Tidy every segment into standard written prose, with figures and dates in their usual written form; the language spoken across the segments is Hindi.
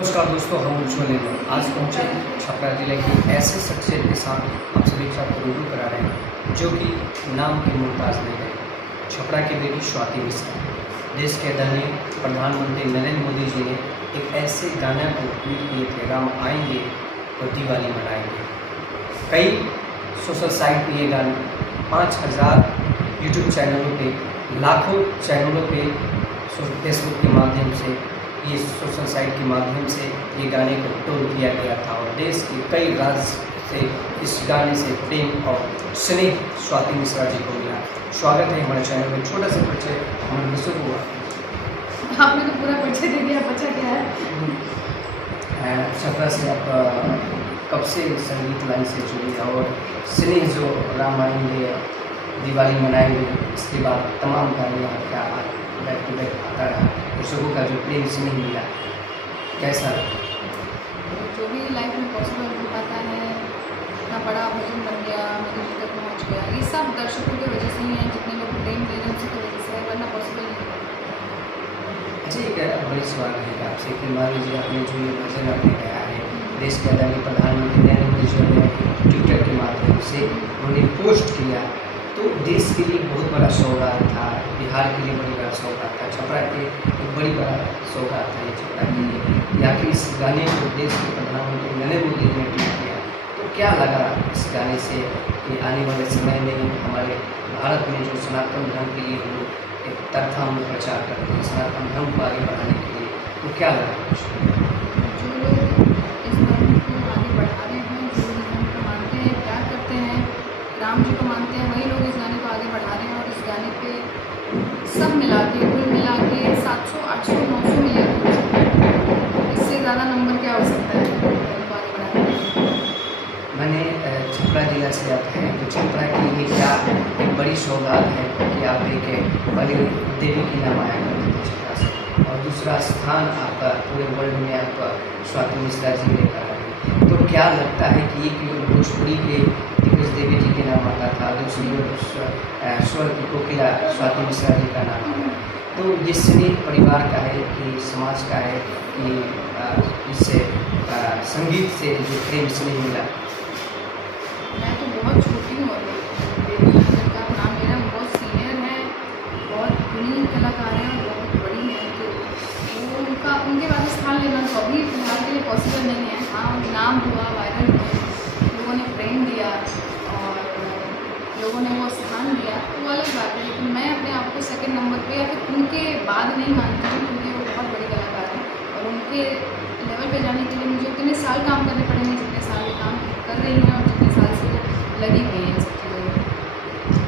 नमस्कार दोस्तों, हम उज्ज्वल हैं। आज पहुँचे छपरा जिले की ऐसे शख्सियत के साथ आप सभी के साथ रूबरू करा रहे हैं जो कि नाम के मुमताज़ नहीं रहे। छपरा की बेटी स्वाति मिश्रा। देश के आदरणीय प्रधानमंत्री नरेंद्र मोदी जी ने एक ऐसे गाना को ट्वीट किए थे, राम आएंगे तो दिवाली मनाएंगे। कई सोशल साइट पे ये गाना 5000 यूट्यूब चैनलों पे, लाखों चैनलों पे, फेसबुक के माध्यम से, ये सोशल साइट के माध्यम से ये गाने को ट्रोल किया गया था और देश के कई राज्य से इस गाने से प्रेम और स्नेह स्वाति मिश्रा जी को मिला। स्वागत है हमारे चैनल में। छोटा सा परिचय हमारे विश्व हुआ। आपने तो पूरा परिचय दे दिया, बचा क्या है? छपरा से आप कब से संगीत लाइन से जुड़ी और स्नेह जो राम आएंगे दिवाली मनाएंगे इसके बाद तमाम गाने क्या बैक टू बैक आता रहा, दर्शकों का जो प्रेम स्नेह मिला, कैसा जो भी लाइफ में पॉसिबल हो पाता है, इतना बड़ा भजन बन गया, मेरे जी तक पहुँच गया, ये सब दर्शकों की वजह से ही है। जितने लोग प्रेम दे रहे हैं उसी की वजह से है, वरना पॉसिबल नहीं है। अच्छा, एक बड़ी सवाल है आपसे कि मान लीजिए आपने जो ये भजन आपने गाया है, देश के आदरणीय प्रधानमंत्री नरेंद्र मोदी जी ने ट्विटर के माध्यम से उन्होंने पोस्ट किया, तो देश के लिए बहुत बड़ा सौगात था, बिहार के लिए बड़ी बड़ा सौगात था, छपरा के एक बड़ी बड़ा सौगात था ये छपरा के लिए। या फिर इस गाने को देश के प्रधानमंत्री नरेंद्र मोदी जी ने ट्वीट किया, तो क्या लगा इस गाने से कि आने वाले समय में हमारे भारत में जो सनातन धर्म के लिए हम लोग एक तरफा हम प्रचार करते हैं, सनातन धर्म को आगे बढ़ाने के लिए, तो क्या लगा? जो लोग इस धर्म को आगे बढ़ा रहे हैं, जो इस धर्म को मानते हैं, प्यार करते हैं, राम जी को मानते हैं, वही लोग इस गाने को आगे बढ़ा रहे हैं। और इस गाने पे सब मिला के, कुल मिला के 700, 800, 900 मिलियन, इससे ज़्यादा नंबर क्या हो सकता है धर्म को आगे बढ़ाने के लिए? मैंने छपरा जिला से आप हैं, तो छपरा की ये क्या एक बड़ी सौगात है कि आप एक बड़ी देवी की नाम आया करते थे छपरा से, और दूसरा स्थान आपका पूरे वर्ल्ड में आप स्वाति मिश्रा जी लेकर आए। तो क्या लगता है कि एक लोग भोजपुरी के दिग्गज देवी जी के नाम आता था, दूसरी ओर स्वर की कोकिला स्वाति मिश्रा जी का नाम आता है, तो जिससे परिवार का है कि समाज का है कि इससे संगीत से जो प्रेम स्नेह मिला? मैं तो बहुत छोटी हूँ और जिनका नाम मेरा बहुत सीनियर है, बहुत गुणी कलाकार हैं और बहुत बड़ी हैं, तो वो उनके बाद स्थान लेना तो अभी फिलहाल के लिए पॉसिबल नहीं है। हाँ, नाम हुआ, वायरल हुए, लोगों ने प्रेम दिया और लोगों ने वो स्थान दिया, तो वो अलग बात है। लेकिन मैं अपने आप को सेकंड नंबर पे या फिर उनके बाद नहीं मानती हूँ, क्योंकि वो बहुत बड़ी कलाकार हैं और उनके लेवल पे जाने के लिए मुझे उतने साल काम करने पड़ेंगे जितने साल ये काम कर रही हैं और जितने साल से वो लगी हुई हैं सब चीज़ों में।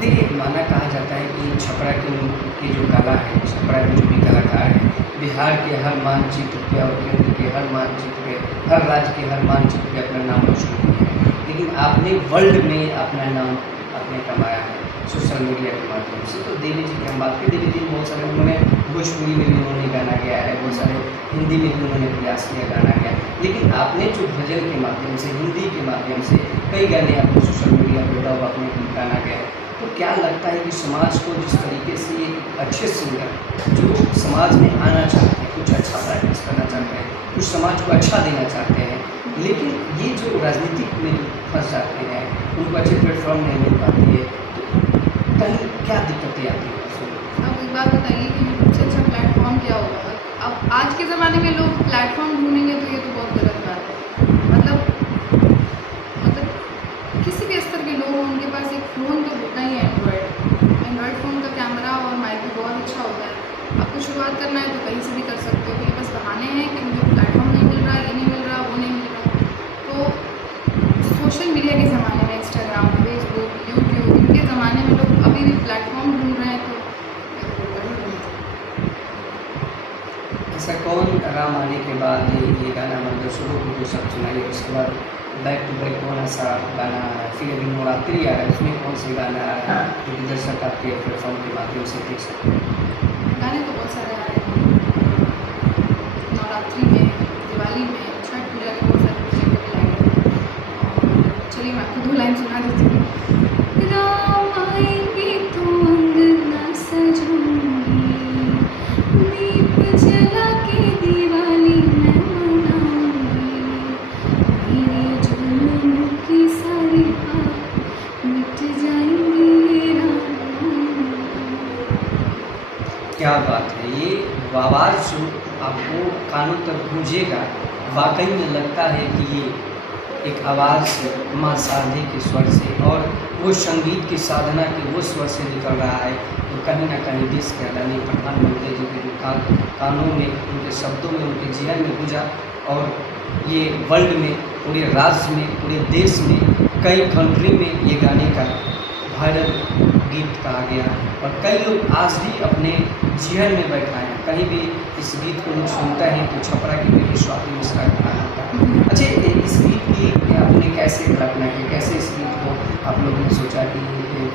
देखिए, माना कहा जाता है कि छपरा की जो कला है, छपरा के जो भी कलाकार हैं, बिहार के हर मानचित्र पे और केंद्र के हर मानचित्र पे, हर राज्य के हर मानचित्र पे अपना नाम रोशन किया है। लेकिन आपने वर्ल्ड में अपना नाम आपने कमाया है सोशल मीडिया के माध्यम से। तो देवी जी की हम बात करें, देवी जी बहुत सारे उन्होंने भोजपुरी में भी उन्होंने गाना गाया है, बहुत सारे हिंदी में भी उन्होंने प्रयास किया गाना गाया, लेकिन आपने जो भजन के माध्यम से, हिंदी के माध्यम से कई गाने आपने सोशल मीडिया पर डब अपने गाना गया है। तो क्या लगता है कि समाज को जिस तरीके से एक अच्छे सिंगर जो समाज में आना चाहते हैं, कुछ अच्छा प्रैक्टिस करना चाहते हैं, कुछ समाज को अच्छा देना चाहते हैं, लेकिन ये जो राजनीतिक में फंस जाते हैं, उनको अच्छे प्लेटफॉर्म नहीं मिल पाती है, तो कहीं क्या दिक्कतें आती हैं? अब एक बात बताइए कि सबसे अच्छा प्लेटफॉर्म क्या होगा? अब आज के ज़माने में लोग प्लेटफॉर्म ढूंढेंगे तो ये तो बहुत गलत बात है। मतलब किसी भी स्तर के लोग, उनके पास एक फ़ोन तो होता ही है, एंड्रॉयड फ़ोन का कैमरा और माइक भी बहुत अच्छा होता है। आपको शुरुआत करना है तो कहीं से भी कर सकते हो, ये बस बहाने हैं कि मुझे प्लेटफॉर्म नहीं मिल रहा, ये नहीं मिल रहा, वो नहीं मिल रहा। तो सोशल मीडिया के ज़माने में, इंस्टाग्राम, फेसबुक, यूट्यूब, इनके ज़माने में लोग अभी भी प्लेटफॉर्म ढूंढ रहे हैं, तो ऐसा कौन राम आने के बाद ये गाना मतलब शुरू को जो सब सुनाइए, उसके बाद बैक टू बैक कौन सा गाना है, फिर अभी नवरात्रि आ रहा है, उसमें कौन से गाना आ रहा है जो कि दर्शक आपके प्लेटफॉर्म के माध्यम से देख सकते हैं? गाने तो बहुत सारे आ रहे हैं। नवरात्रि में, दिवाली में, छठ पूजा के बहुत सारे प्रोजेक्ट भी लाए हैं। चलिए मैं आपको 2 लाइन सुना देती हूँ। राम आएंगे तो अंगना सजूंगी, दीप जला के दिवाली मैं मनाऊंगी। बात है, ये आवाज़ जो आपको कानों तक गूंजेगा, वाकई में लगता है कि ये एक आवाज़ माँ शारदे के स्वर से और वो संगीत की साधना के वो स्वर से निकल रहा है, तो कहीं ना कहीं देश के आदरणीय प्रधानमंत्री जी के जो कानों में, उनके शब्दों में, उनके जीवन में गूंजा और ये वर्ल्ड में, पूरे राज्य में, पूरे देश में, कई कंट्री में ये गाने का वायरल गीत कहा गया और कई लोग आज भी अपने जीवन में बैठाए हैं। कहीं भी इस गीत को लोग सुनते हैं तो छपरा की बेटी स्वाति मिश्रा का गाना होता है। अच्छा, इस गीत की आपने कैसे कल्पना की, कैसे इस गीत को आप लोगों ने सोचा कि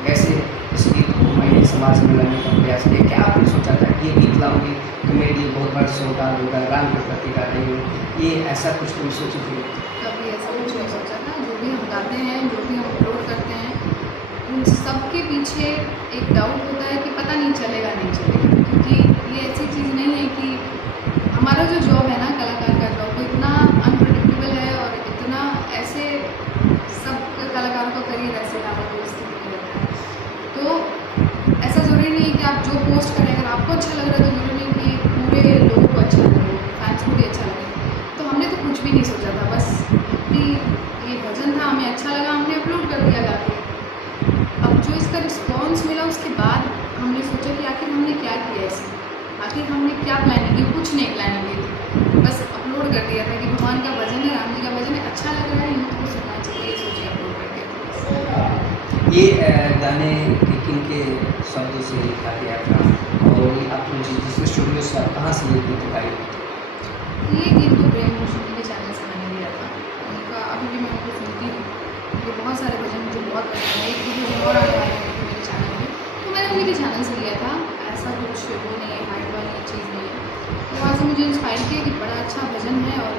कैसे इस गीत को महिला समाज में लाने का प्रयास किया? क्या आपने सोचा था कि ये गीत लाऊंगी तो मेरे लिए बहुत बड़ा सौगात होगा, राम के प्रति गा रही हूँ, ये ऐसा कुछ तुम सोची थी? कभी ऐसा कुछ नहीं सोचा था। जो भी हम गाते हैं, जो भी हम अपलोड करते हैं, उन सब के पीछे एक डाउट होता है कि पता नहीं चलेगा नहीं चलेगा, क्योंकि ये ऐसी चीज़ नहीं है कि हमारा जो जॉब है ना, कलाकार का जॉब, वो इतना अनप्रेडिक्टेबल है और इतना ऐसे सब कलाकारों का करियर ऐसे स्थिति में रहता है। तो ऐसा ज़रूरी नहीं कि आप जो पोस्ट करें, अगर आपको अच्छा लग रहा है तो ज़रूरी नहीं कि पूरे लोगों को अच्छा लगे, फैंस को भी अच्छा लगे। तो हमने तो कुछ भी नहीं सोचा था, बस कि ये भजन था, हमें अच्छा लगा, हमने अपलोड कर दिया गा के। अब जो इसका रिस्पॉन्स मिला उसके बाद हमने सोचा कि आखिर हमने क्या किया इसमें, आखिर हमने क्या प्लानिंग की। कुछ नहीं प्लानिंग की थी, बस अपलोड कर दिया था कि भगवान का भजन है, राम जी का भजन है, अच्छा लग रहा है, यूथ को सुनना चाहिए, ये सोचे अपलोड कर दिया। ये गाने किन के शब्दों से लिखा गया था और ये आप जिस स्टूडियो से आप कहाँ से ये गीत गाई? ये गीत तो प्रेम मुश्किल के चैनल से मैंने लिया था, उनका अभी भी मैं उनको सुनती हूँ। ये बहुत सारे भजन मुझे बहुत पसंद है, एक वीडियो और आने वाले हैं मेरे चैनल में, तो मैंने उन्हीं के चैनल से लिया था। ऐसा कुछ वो नहीं है, हाइट वाली चीज़ नहीं है। तो वहाँ से मुझे इंस्पायर किया कि बड़ा अच्छा भजन है और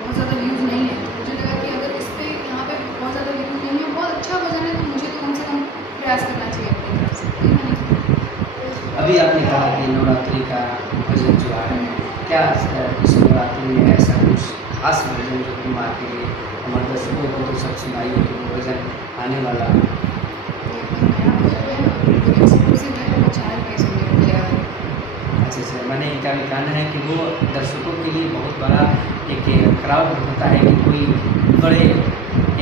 बहुत ज़्यादा व्यूज़ नहीं है, तो मुझे लगा कि अगर इस पर यहाँ पर बहुत ज़्यादा व्यूज़ नहीं है, बहुत अच्छा भजन है, तो मुझे तो कम से कम प्रयास करना चाहिए अपनी तरफ से। तो मैंने अभी आपने कहा कि नवरात्रि का भजन जो आ रहा है, क्या इस नवरात्रि में ऐसा कुछ खास भजन जो तुम आपके लिए हमारे दर्शकों को तो सब सुनाई हो, वो भजन आने वाला? नया भजन है, एक्सक्लूसिव है, वो चैनल पे सुनने को मिलेगा। अच्छा अच्छा, मैंने इनका भी कहना है कि वो दर्शकों के लिए बहुत बड़ा एक क्राउड होता है कि कोई बड़े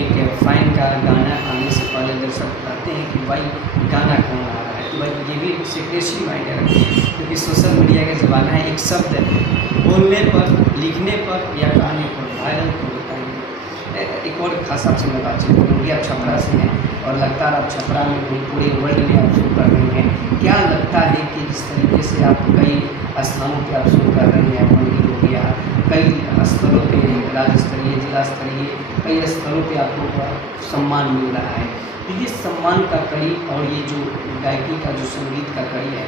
एक फाइन का गाना आने से पहले दर्शक बताते हैं कि भाई गाना कौन आ रहा है। तो भाई ये भी सिक्रेसी माइंड रखते हैं, क्योंकि सोशल मीडिया का ज़माना है, एक शब्द बोलने पर, लिखने पर या गाने पर वायरल हो होता है। एक और खास आपसे मैं बातचीत करूँगी, आप छपरा से हैं और लगातार आप छपरा में भी पूरे वर्ल्ड में आप शो कर रही हैं। क्या लगता है कि जिस तरीके से आप कई स्थानों पे आप शो कर रही हैं, मंदिर हो गया, कई स्थलों पे, राज्य स्तरीय, जिला स्तरीय, कई स्थलों पे आपको सम्मान मिल रहा है, तो ये सम्मान का कड़ी और ये जो गायकी का जो संगीत का कड़ी है,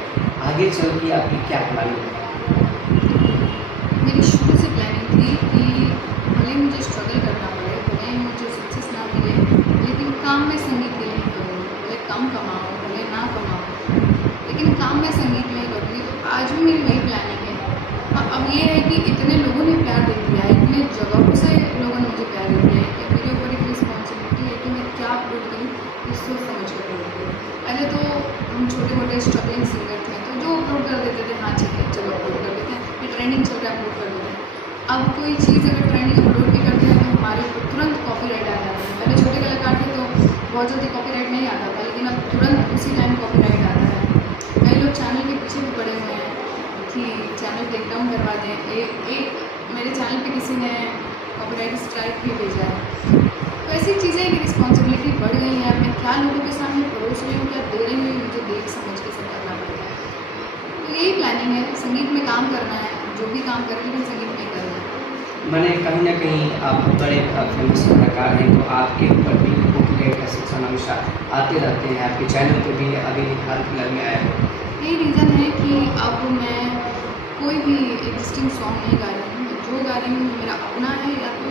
आगे चल के आपकी क्या प्लानिंग है? मेरी शुरू से प्लानिंग थी कि भले मुझे स्ट्रगल करना पड़े, भले मुझे सक्सेस ना मिले, लेकिन काम में संगीत के लिए ही करूँगी। भले कम कमाऊँ, भले ना कमाऊँ, लेकिन काम में संगीत में ही करूँगी। तो आज भी मेरी वही प्लानिंग है। अब ये है कि इतने लोगों ने प्यार दे दिया है, इतने जगहों से लोगों ने मुझे प्यार दे दिया है कि मेरे ऊपर एक रिस्पॉन्सिबिलिटी है कि मैं क्या अपलोड करूँ, ये सोच समझ कर अपलोड करूँ। पहले तो हम छोटे मोटे स्ट्रगलिंग सिंगर थे, तो जो अपलोड कर देते थे, हाँ ठीक है चलो अपलोड कर देते हैं, फिर ट्रेंडिंग चल रहा है अपलोड कर देते हैं। अब कोई चीज़ अगर ट्रेंडिंग अपलोड भी करते हैं तो हमारे ऊपर तुरंत कॉपीराइट आ जाता है। पहले छोटे कलाकार थे तो बहुत जल्दी कॉपीराइट नहीं आता था, लेकिन अब तुरंत उसी टाइम कॉपीराइट आता है। कई लोग चैनल के पीछे भी पड़े हुए हैं कि चैनल टेक डाउन करवा दें। एक मेरे चैनल पे किसी ने कॉपीराइट स्ट्राइक भी भेजा है। तो ऐसी चीज़ें की रिस्पॉन्सिबिलिटी बढ़ गई है। मैं क्या लोगों के सामने परोस रही हूँ, क्या दे रही हूँ, मुझे देख समझ के सब करना पड़ता है। तो यही प्लानिंग है, संगीत में काम करना है, जो भी काम करें लेकिन संगीत में करना है। मैंने कहीं ना कहीं आप बड़े फेमस कलाकार हैं, तो आपके ऊपर भी कॉपीराइट का शिक्षण हमेशा आते रहते हैं, आपके चैनल पे भी अभी हाल फिलहाल में आया है। यही रीज़न है कि अब मैं कोई भी एग्जिस्टिंग सॉन्ग नहीं गा रही हूँ। जो गा रही हूँ मेरा अपना है, या तो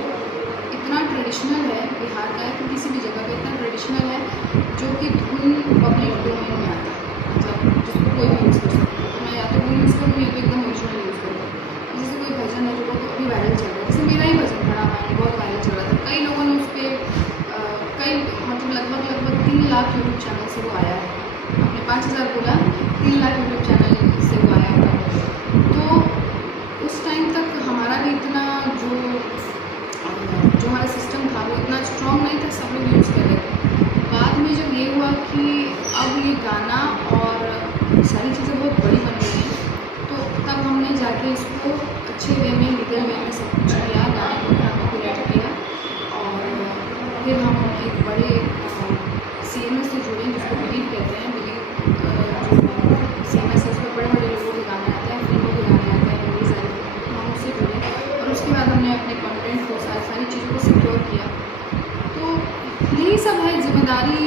इतना ट्रेडिशनल है बिहार का, है कि किसी भी जगह पे इतना ट्रेडिशनल है जो कि धुन पब्लिक डोमेन में आता है, मतलब जिसको कोई भी यूज़ कर सकता है। तो मैं या तो वो यूज़ करूँ या तो एकदम ओरिजिनल यूज़ करूँ। जैसे कोई भजन है जो बहुत अभी वायरल चल रहा है, जैसे मेरा ही भजन बड़ा मायने बहुत वायरल चल रहा था, कई लोगों ने उस पर कई मतलब लगभग 3 लाख यूट्यूब चैनल से वो आया है। आपने 5000 बोला, 3 लाख यूट्यूब चैनल से वो आया है। अब ये गाना और सारी चीज़ें बहुत बड़ी बन गई हैं, तो तब हमने जाके इसको अच्छे वे में, लीगल वे में सब कुछ किया, गाने को अपना कॉपीराइट किया और फिर हम एक बड़े CMS से जुड़े जिसको बिलीव कहते हैं। बिलीव जो CMS है उसमें बड़े बड़े लोगों के गाने आते हैं, फिल्मों के गाने आते हैं, मूवीज़ आते हैं, तो हम उससे जुड़े और उसके बाद हमने अपने कंटेंट को सारी चीज़ों को सिक्योर किया। तो यही सब है, जिम्मेदारी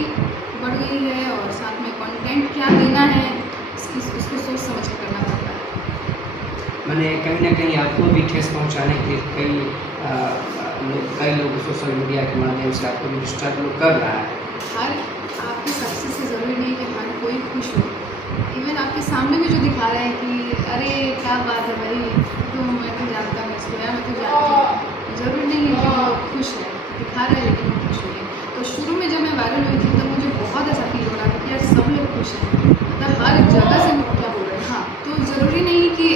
बढ़ गई है और साथ में कंटेंट क्या देना है उसको सोच समझ के करना पड़ता है। मैंने कहीं ना कहीं आपको भी ठेस पहुंचाने के कई लोग सोशल मीडिया के माध्यम से आपको भी डिस्टर्ब लोग कर रहा है। हर आपकी सक्सेस से ज़रूरी नहीं कि हर कोई खुश हो। इवन आपके सामने भी जो दिखा रहे हैं कि अरे क्या बात है भाई, तो मैं तो जानता हूँ इसको, यार मैं तो जानती हूँ, ज़रूरी नहीं है कि वो खुश है, दिखा रहे हैं लेकिन वो खुश नहीं है। तो शुरू में जब मैं वायरल हुई थी तब मुझे बहुत ऐसा फील हो रहा था कि यार सब लोग खुश हैं, मतलब हर जगह से लोग क्या बोल रहे हैं। हाँ, तो ज़रूरी नहीं कि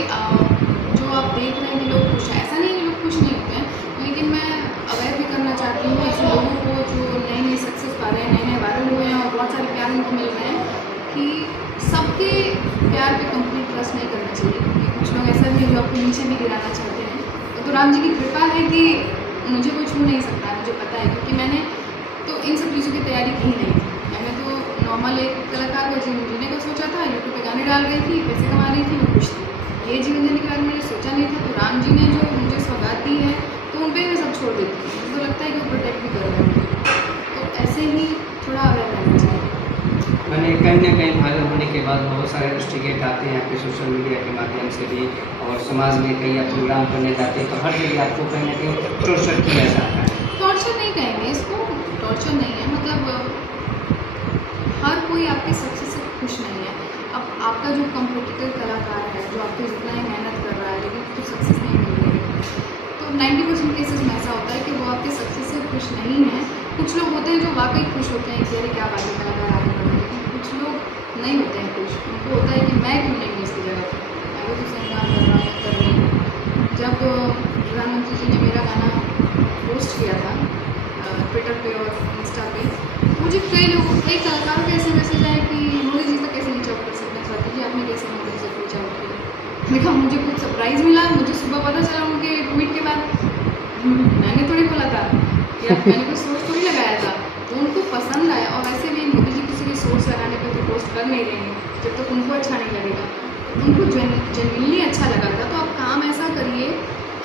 जो आप देख रहे हैं कि लोग खुश हैं, ऐसा नहीं कि लोग खुश नहीं होते हैं, लेकिन मैं अवेयर भी करना चाहती हूँ ऐसे लोगों को जो नई नई सक्सेस पा रहे हैं, नए नए वायरल हुए हैं और बहुत सारे प्यार उनको मिल रहे हैं, कि सबके प्यार पे कंप्लीट ट्रस्ट नहीं करना चाहिए, क्योंकि कुछ लोग ऐसा भी है जो आपको नीचे भी गिराना चाहते हैं। तो राम जी की कृपा है कि मुझे कोई छू नहीं सकता है, मुझे पता है, क्योंकि मैंने तो इन सब चीज़ों की तैयारी की नहीं थी। मैंने तो नॉर्मल एक कलाकार का जीवन जीने का सोचा था, यूट्यूब पे गाने डाल रही थी, पैसे कमा रही थी, मैं खुश थी। ये जीवन जीने के बारे में मैंने सोचा नहीं था। तो राम जी ने जो मुझे सौगात दी है तो उन पर मैं सब छोड़ देती हूँ। मुझे तो लगता है कि वो प्रोटेक्ट भी कर रहे हैं, तो ऐसे ही थोड़ा अवेयर रहना चाहिए। मैंने कहीं ना कहीं वायरल होने के बाद बहुत सारे इंस्टिगेट आते हैं आपके सोशल मीडिया के माध्यम से भी, और समाज में कई आप प्रोग्राम करने जाते हैं तो हर जगह आपको कहीं ना कहीं टॉर्चर किया जाता है। टॉर्चर नहीं कहेंगे इसको, टॉर्चर नहीं है, मतलब हर कोई आपके सक्सेस से खुश नहीं है। अब आपका जो कॉम्पिटिटिव कलाकार है, जो आपके जितना ही मेहनत कर रहा है लेकिन उसको सक्सेस नहीं मिल रही है, तो 90% केसेस में ऐसा होता है कि वो आपके सक्सेस से खुश नहीं है। कुछ लोग होते हैं जो वाकई खुश होते हैं कि अरे क्या बात है, कलाकार आगे बढ़ रहे हैं, लेकिन कुछ लोग नहीं होते हैं खुश। उनको होता है कि मैं क्यों नहीं हूँ इसकी जगह पर, मैं भी तो सही काम कर रहा हूँ, कर रही हूँ। जब प्रधानमंत्री जी ने मेरा गाना पोस्ट किया था ट्विटर पे और इंस्टा पे, मुझे कई कलाकारों के ऐसे मैसेज आए कि मोदी जी तक कैसे रीच आउट कर सकते हैं, स्वाति जी आपने कैसे मोदी जी तक रीच आउट किया। मैंने कहा मुझे कुछ सरप्राइज़ मिला, मुझे सुबह पता चला उनके ट्वीट के बाद, मैंने थोड़ी बोला था या मैंने कोई सोर्स थोड़ी लगाया था, तो उनको पसंद आया। और वैसे भी मोदी जी किसी के सोर्स लगाने पर तो पोस्ट कर नहीं रहे हैं जब तक उनको अच्छा नहीं लगेगा। उनको जेन्युइनली अच्छा लगा था, तो आप काम ऐसा करिए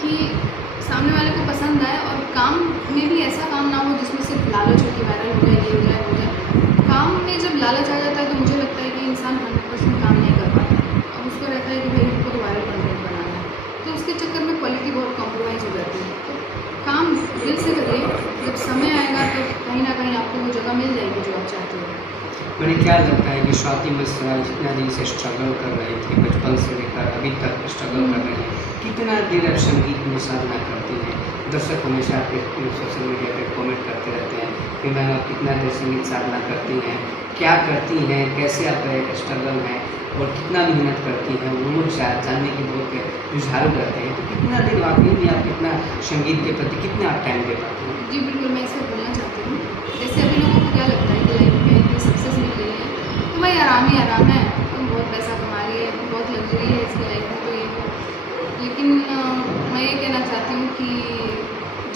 कि सामने वाले को पसंद आए, और काम में भी ऐसा काम ना हो जिसमें सिर्फ लालच हो कि वायरल हो जाए, ये हो जाए, हो जाए। काम में जब लालच आ जाता है तो मुझे लगता है कि इंसान 100% काम नहीं कर पाता। अब उसको रहता है कि भाई हमको तो वायरल कंटेंट बनाना है, तो उसके चक्कर में क्वालिटी बहुत कॉम्प्रोमाइज़ हो जाती है। तो काम दिल से करिए, जब समय आएगा तो कहीं ना कहीं आपको वो जगह मिल जाएगी जो आप चाहते हो। मुझे क्या लगता है कि स्वाति मिश्रा जितना दिन से स्ट्रगल कर रही थी, बचपन से लेकर अभी तक स्ट्रगल कर रही है, कितना देर अब संगीत में साधना करती है? दर्शक हमेशा आपके सोशल मीडिया पे कमेंट करते रहते हैं कि मैम आप कितना देर संगीत साधना करती हैं, क्या करती हैं, कैसे आपका एक स्ट्रगल है और कितना मेहनत करती हैं, वो लोग जानने की बहुत रुझारू रहते हैं। तो कितना देर वाकई में आप कितना संगीत के प्रति कितना आप टाइम दे पाते हैं? जी बिल्कुल, मैं इसमें बोलना चाहती हूँ। जैसे अभी लोगों को क्या लगता है कि लाइफ में इतनी सक्सेस मिल रही है तो भाई आराम ही आराम है, तुम बहुत पैसा कमा रही है, बहुत लग्जरी है इसकी लाइफ में, तो ये लेकिन मैं ये कहना चाहती हूँ कि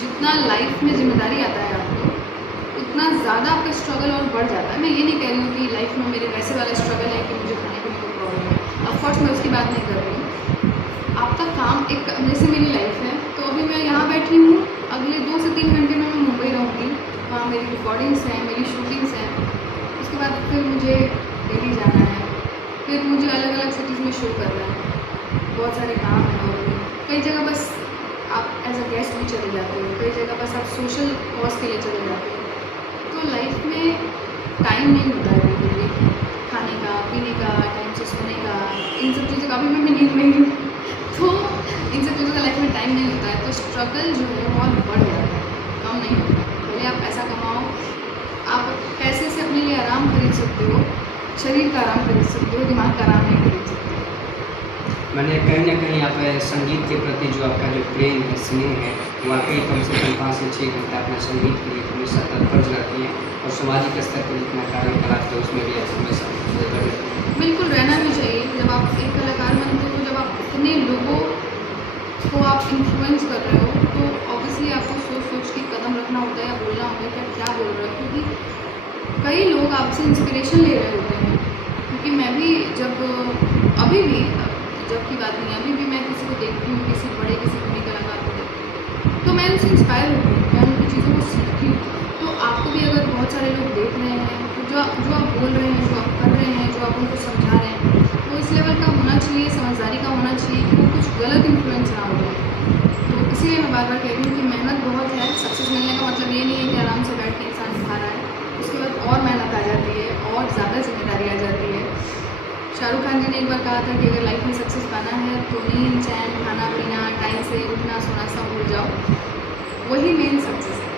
जितना लाइफ में जिम्मेदारी आता है आपको, उतना ज़्यादा आपका स्ट्रगल और बढ़ जाता है। मैं ये नहीं कह रही हूँ कि लाइफ में मेरे वैसे वाला स्ट्रगल है कि मुझे खाने पीने को प्रॉब्लम है, ऑफकोर्स मैं उसकी बात नहीं कर रही हूँ। आपका काम एक, जैसे मेरी लाइफ है तो अभी मैं यहाँ बैठी हूँ, अगले 2 से 3 घंटे में मैं मुंबई रहूँगी, वहाँ मेरी रिकॉर्डिंग्स हैं, मेरी शूटिंग्स हैं, उसके बाद फिर मुझे दिल्ली जाना है, फिर मुझे अलग अलग सिटीज़ में शो करना है, बहुत सारे काम हैं। और भी कई जगह बस आप एज अ गेस्ट भी चले जाते हो, कई जगह बस आप सोशल कॉज के लिए चले जाते हो। तो लाइफ में टाइम नहीं होता है बिल्कुल भी, खाने का, पीने का, टाइम से सोने का, इन सब चीज़ों का भी मैं नींद नहीं हूँ, तो इन सब चीज़ों का लाइफ में टाइम नहीं होता है। तो स्ट्रगल जो है बहुत बढ़ जाता है, कम नहीं होता। पहले आप पैसा कमाओ, आप पैसे से अपने लिए आराम खरीद सकते हो, शरीर का आराम खरीद सकते हो, दिमाग का आराम नहीं खरीद सकते। मैंने कहीं न कहीं आप संगीत के प्रति जो आपका जो प्रेम है, स्नेह है, वाक़ई कम से कम 5 से 6 घंटा अपना संगीत के लिए हमेशा तत्पर रहती हैं और सामाजिक स्तर पर जितना कार्यकलाप है उसमें भी आप हमेशा लगे रहते हैं। बिल्कुल रहना भी चाहिए। जब आप एक कलाकार बनते हो, जब आप इतने लोगों को आप इन्फ्लुएंस कर रहे हो, तो ऑब्वियसली आपको सोच के कदम रखना होता है या बोलना होता है कि आप क्या बोल रहे हो, क्योंकि कई लोग आपसे इंस्पिरेशन ले रहे होते हैं। क्योंकि मैं भी जब अभी भी जब की बात नहीं है, अभी भी मैं किसी को देखती हूँ, किसी बड़े किसी बड़े कलाकार को देखती हूँ, तो मैं उनसे इंस्पायर होती हूँ, मैं उनकी चीज़ों को सीखती हूँ। तो आपको भी अगर बहुत सारे लोग देख रहे हैं, तो जो आप बोल रहे हैं, जो आप कर रहे हैं, जो आप उनको समझा रहे हैं, वो इस लेवल का होना चाहिए, समझदारी का होना चाहिए कि वो कुछ गलत इन्फ्लुएंस ना हो जाए। तो इसीलिए मैं बार बार कह रही हूँ कि मेहनत बहुत है। सक्सेस मिलने का मतलब ये नहीं है कि आराम से बैठ के इंसान खा रहा है, उसके बाद और मेहनत आ जाती है और ज़्यादा जिम्मेदारी आ जाती है। शाहरुख खान जी ने एक बार कहा था कि अगर लाइफ में सक्सेस पाना है तो नींद, चैन, खाना पीना, टाइम से उठना सोना सब भूल जाओ, वही मेन सक्सेस है।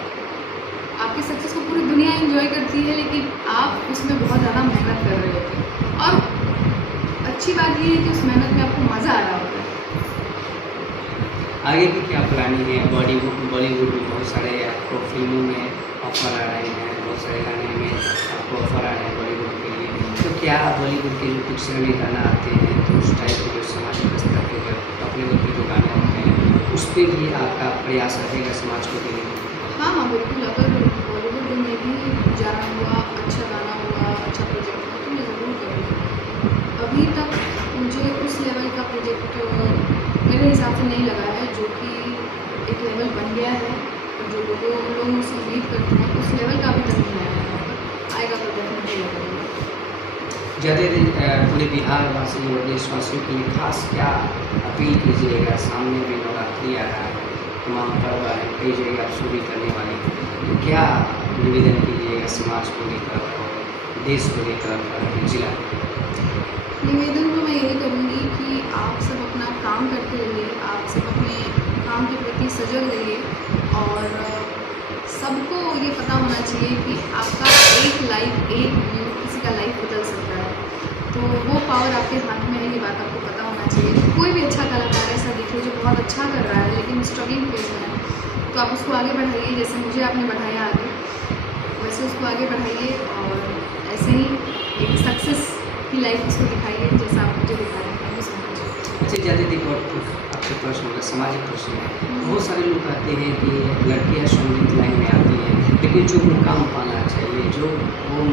आपकी सक्सेस को पूरी दुनिया एंजॉय करती है, लेकिन आप उसमें बहुत ज़्यादा मेहनत कर रहे होते हैं और अच्छी बात ये है कि उस मेहनत में आपको मज़ा आ रहा होता है। आगे की क्या प्लानिंग है? बॉलीवुड में बहुत सारे आपको फिल्मों में ऑफर आ रहे हैं, बहुत सारे गाने में आपको ऑफर आ रहे हैं बॉलीवुड के लिए। तो क्या बॉलीवुड के जो कुछ श्रेणी गाना आते हैं, तो उस टाइप के जो सामाजिक स्तर के जो अपने के जो गाने होते हैं, उस पर भी आपका प्रयास रहेगा समाज को देने में? हाँ हाँ बिल्कुल। अगर बॉलीवुड में भी जाना हुआ, अच्छा गाना हुआ, अच्छा प्रोजेक्ट हुआ, तो मैं ज़रूर करूँगी। अभी तक मुझे उस लेवल का प्रोजेक्ट मेरे हिसाब से नहीं लगा है, जो कि एक लेवल बन गया है और जो लोग मुझसे उम्मीद करते हैं, उस लेवल का अभी तक नहीं आया है। आएगा तो डेफिनेटली लगेगा। ज़्यादा पूरे बिहार वासियों और देशवासियों के लिए खास क्या अपील कीजिएगा? सामने में नवरात्रि आ रहा है, तमाम पर्व आ रहे हैं, कई जगह आप शुरू करने वाले हैं, तो क्या निवेदन कीजिएगा समाज को लेकर और देश को लेकर और जिला? निवेदन तो मैं यही करूँगी कि आप सब अपना काम करते रहिए, आप सब अपने काम के प्रति सजग रहिए और सबको ये पता होना चाहिए कि आपका एक लाइफ, एक व्यू किसी का लाइफ बदल सकता है। तो वो पावर आपके हाथ में है, ये बात आपको पता होना चाहिए। कोई भी अच्छा कलाकार ऐसा दिखे जो बहुत अच्छा कर रहा है लेकिन स्ट्रगलिंग फेज में है, तो आप उसको आगे बढ़ाइए। जैसे मुझे आपने बढ़ाया आगे, वैसे उसको आगे बढ़ाइए और ऐसे ही एक सक्सेस की लाइफ उसको दिखाइए जैसा आप मुझे दिखा रहे हैं। Thank you so much. अच्छा, ज़्यादा देखो आपसे प्रश्न होगा, सामाजिक प्रश्न है। बहुत सारे लोग कहते हैं कि लड़कियां संगीत लाइन में आती हैं, लेकिन जो मुकाम पाना चाहिए, जो वो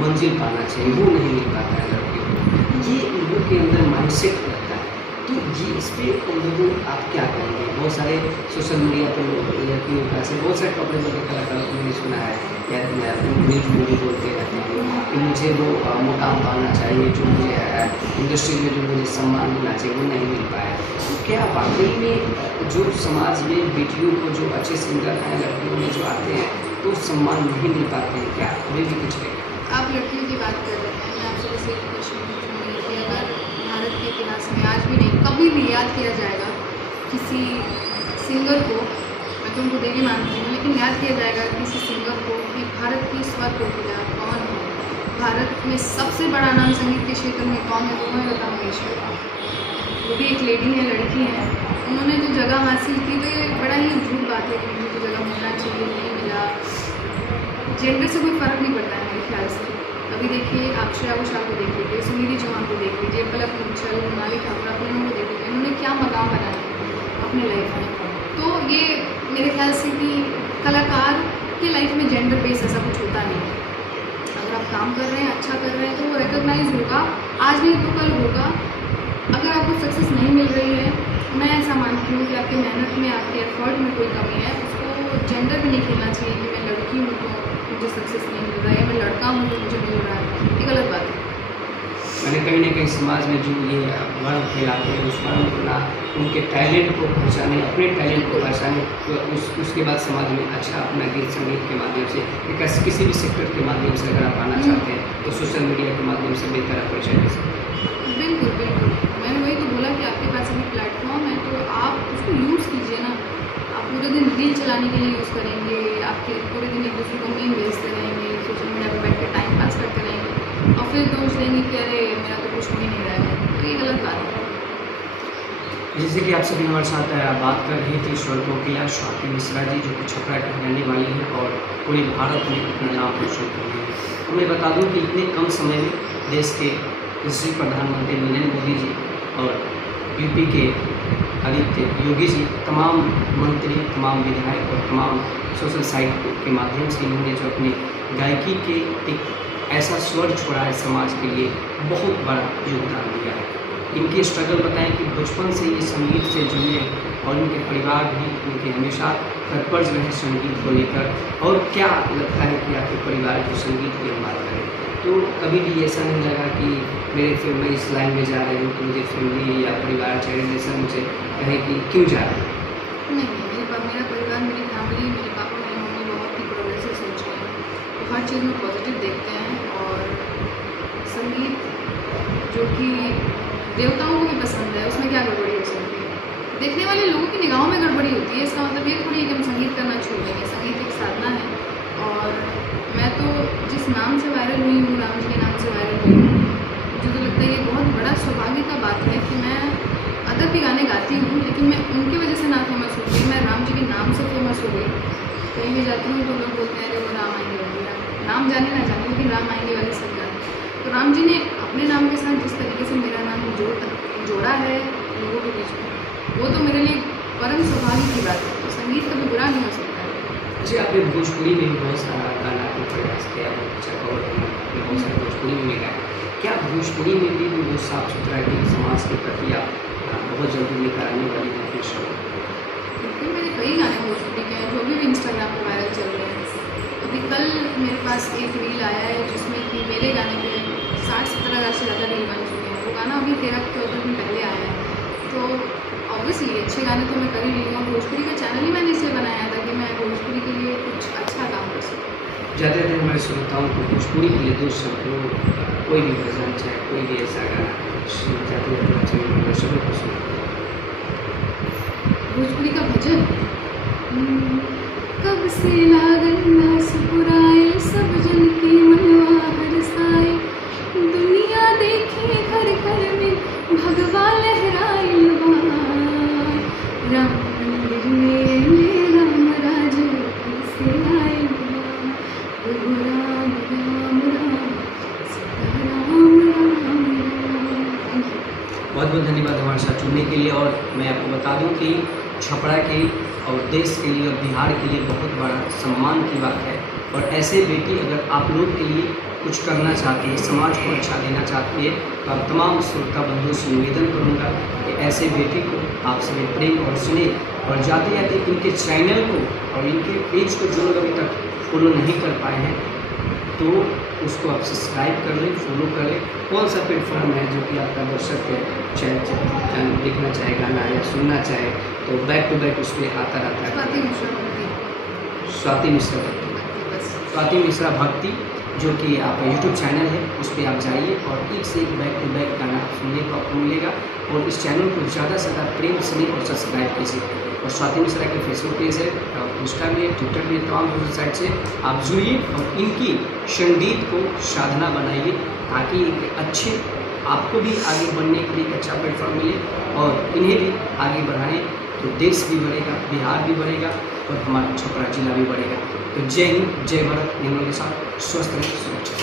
मंजिल पाना चाहिए, वो नहीं मिल पाता है लड़कियों को। ये लोगों के अंदर माइंडसेट रहता है, तो ये इस पर लोगों आप क्या कहेंगे? बहुत सारे सोशल मीडिया पर लोग लड़कियों का से बहुत सारे कपड़े वाले कलाकारों को मैंने सुना है, या न्यूज में भी बोलते रहते हैं कि मुझे वो मुकाम पाना चाहिए, जो मुझे इंडस्ट्री में जो मुझे सम्मान मिलना चाहिए वो नहीं मिल पाया। तो क्या वाकई में जो समाज में बेटियों को जो अच्छे सिंगर हैं लड़कियों में जो आते हैं तो सम्मान नहीं मिल पाते हैं? क्या अभी भी कुछ नहीं? आप लड़कियों की बात कर रहे हैं, मैं आपसे बस एक क्वेश्चन पूछूंगी कि अगर भारत के इतिहास में आज भी नहीं कभी भी याद किया जाएगा किसी सिंगर को, मैं तो उनको देवी मानती हूँ, लेकिन याद किया जाएगा किसी सिंगर को कि भारत की स्वर कोकिला कौन है, भारत में सबसे बड़ा नाम संगीत के क्षेत्र में कौन है, वो है लता मंगेशकर। वो भी एक लेडी है, लड़की है, उन्होंने जो जगह हासिल की तो ये बड़ा ही झूठ बात है कि मुझे जो जगह मिलना चाहिए नहीं मिला। जेंडर से कोई फ़र्क नहीं पड़ता है मेरे ख्याल से। अभी देखिए आप श्रेया घोषाल को देख लीजिए, सुनिधि चौहान को देख लीजिए, पलक मुंचल, मोनाली ठाकुर, आप लोगों को देख लीजिए, इन्होंने क्या मकाम बनाया अपनी लाइफ में। तो ये मेरे ख्याल से कि कलाकार के लाइफ में जेंडर बेस ऐसा कुछ होता नहीं है। अगर आप काम कर रहे हैं, अच्छा कर रहे हैं, तो वो रिकॉग्नाइज होगा, आज नहीं तो कल होगा। अगर आपको सक्सेस नहीं मिल रही है, मैं ऐसा मानती हूँ कि आपकी मेहनत में, आपके एफर्ट में कोई कमी है, उसको जेंडर भी नहीं खेलना चाहिए कि मैं लड़की हूँ तो मुझे सक्सेस नहीं मिल रहा है, या मैं लड़का हूँ तो मुझे मिल रहा है, ये गलत बात है। मैंने कहीं ना कहीं समाज में जो ये वर्ग फैलाते हैं उस वर्ग को ना उनके टैलेंट को पहचाने, अपने टैलेंट को पहचाने, तो उसके बाद समाज में अच्छा अपना गीत संगीत के माध्यम से एक किसी भी सेक्टर के माध्यम से अगर आप आना चाहते हैं तो सोशल मीडिया के माध्यम से बेहतर आप परिचय दे सकते हैं। बिल्कुल बिल्कुल, मैंने वही तो बोला कि आपके पास अभी प्लेटफॉर्म है तो आप उसको यूज़ कीजिए ना। आप पूरे दिन रील चलाने के लिए यूज़ करेंगे, आपके पूरे दिन एक दूसरे को मीम भेजते रहेंगे, सोशल मीडिया पर बैठ के टाइम पास करते रहेंगे और फिर दोष देंगे कि अरे मेरा तो कुछ हो ही नहीं रहा है, तो ये गलत बात है। जैसे कि आप सभी हमारे साथ बात कर रहे थे स्वर कोकिला स्वाति मिश्रा जी, जो कि छपरा की रहने वाली हैं और पूरे भारत में अपना नाम रोशन कर रही हैं। तो मैं बता दूं कि इतने कम समय में देश के यशस्वी प्रधानमंत्री नरेंद्र मोदी जी और यूपी के आदित्य योगी जी, तमाम मंत्री, तमाम विधायक और तमाम सोशल साइट के माध्यम से इन्होंने जो अपनी गायकी के एक ऐसा स्वर छोड़ा है समाज के लिए, बहुत बड़ा योगदान दिया है। इनकी स्ट्रगल बताएं कि बचपन से ये संगीत से जुड़े और उनके परिवार भी उनके हमेशा तत्पर रहे संगीत को लेकर। और क्या लगता है कि आपके परिवार जो संगीत की हम बात करें तो कभी भी ऐसा नहीं लगा कि मेरे फिल्म में इस लाइन में जा रहे हूँ तो मुझे फैमिली या परिवार चाहे रिलेशन मुझे कहे कि क्यों जा रहे हैं? नहीं, मेरा परिवार, मेरी फैमिली, मेरे पापा, मेरी मम्मी बहुत ही प्रोग्रेसिव सोच रहे हैं, तो हर चीज़ में पॉजिटिव देखते हैं। और संगीत जो कि देवताओं को भी पसंद है, उसमें क्या गड़बड़ी हो सकती है? देखने वाले लोगों की निगाहों में गड़बड़ी होती है, इसका मतलब ये थोड़ी है कि हम संगीत करना छोड़ देंगे। संगीत एक साधना है और मैं तो जिस नाम से वायरल हुई हूँ, राम जी के नाम से वायरल हुई हूँ, मुझे तो लगता है ये बहुत बड़ा सौभाग्य का बात है कि मैं अदर भी गाने गाती हूँ, लेकिन मैं उनकी वजह से ना फेमस हो गई, मैं राम जी के नाम से फेमस हो गई। कहीं भी जाती हूँ तो लोग बोलते हैं अरे वो राम आएंगे वाली, नाम जाने ना जाने लेकिन राम आएंगे वाली सब जाने। तो राम जी ने अपने नाम के साथ जिस तरीके से मेरा नाम जोड़ा है लोगों के बीच में, वो तो मेरे लिए परम सौभाग्य की बात है। तो संगीत कभी बुरा नहीं हो सकता है। जी, आपने भोजपुरी में भी बहुत सारा गाना आपने प्रयास किया है, अच्छा कवर करना, आपने बहुत सारे भोजपुरी में भी गाया। क्या भोजपुरी में भी वो साफ सुथरा के समाज के प्रति आप बहुत जल्दी लेकर आने वाली हैं अपने शो? बिल्कुल, मेरे कई गाने भोजपुरी के हैं जो भी इंस्टाग्राम पर वायरल चल रहे हैं। अभी कल मेरे पास एक रील आया है जिसमें कि मेरे गाने पे 60-70 हज़ार से ज़्यादा रील बन चुके हैं। वो गाना अभी 13-14 दिन पहले आया है। तो ऑब्वियसली अच्छे गाने तो मैं कर ही रही हूँ। भोजपुरी का चैनल ही मैंने इसलिए बनाया था कि मैं भोजपुरी के लिए कुछ अच्छा काम कर सकूँ। ज़्यादातर हमारे श्रोताओं को भोजपुरी के लिए 2 शब्दों, कोई भी भजन चाहे कोई भी ऐसा गाना जाते जाते अच्छे दर्शकों को सुना। भोजपुरी का भजन कब से लागन नास पुराए, सब जन की मनवा हरसाए, दुनिया देखी घर घर में भगवा लहराइल बा, राम मंदिर में राम राज फिर से आइल बा, प्रभु राम राम राम सीता राम राम राम। बहुत बहुत धन्यवाद हमारे साथ जुड़ने के लिए। और मैं आपको बता दूं कि छपरा के और देश के लिए और बिहार के लिए बहुत बड़ा सम्मान की बात है। और ऐसे बेटी अगर आप लोग के लिए कुछ करना चाहते हैं, समाज को अच्छा देना चाहती है, तो आप तमाम श्रोता बंधुओं से निवेदन करूंगा कि ऐसे बेटी को आप सभी प्रेम और स्नेह और जाते जाते इनके चैनल को और इनके पेज को जो लोग अभी तक फॉलो नहीं कर पाए हैं तो उसको आप सब्सक्राइब कर लें, फॉलो कर लें। कौन सा प्लेटफॉर्म है जो कि आपका दर्शक चैनल देखना चाहे, गाना या सुनना चाहे तो बैक टू बैक उस पर आता रहता है। स्वाति मिश्रा भक्ति। स्वाति मिश्रा भक्ति, बस स्वाति मिश्रा भक्ति जो कि आपका यूट्यूब चैनल है, उस पर आप जाइए और एक से एक बैक टू बैक गाना सुनने को आपको मिलेगा। और इस चैनल को ज़्यादा से ज़्यादा प्रेम स्नेह और सब्सक्राइब कीजिए। और स्वाति मिश्रा के फेसबुक पेज है, इंस्टा भी है, ट्विटर भी है, तमाम सोशल साइट से आप जुड़िए और इनकी संगीत को साधना बनाइए ताकि अच्छे आपको भी आगे बढ़ने के लिए एक अच्छा प्लेटफॉर्म मिले और इन्हें भी आगे बढ़ाएं तो देश भी बढ़ेगा, बिहार भी बढ़ेगा और हमारा छपरा जिला भी बढ़ेगा। तो जय हिंद, जय भारत। नियमों के साथ स्वस्थ रहें, सुरक्षित।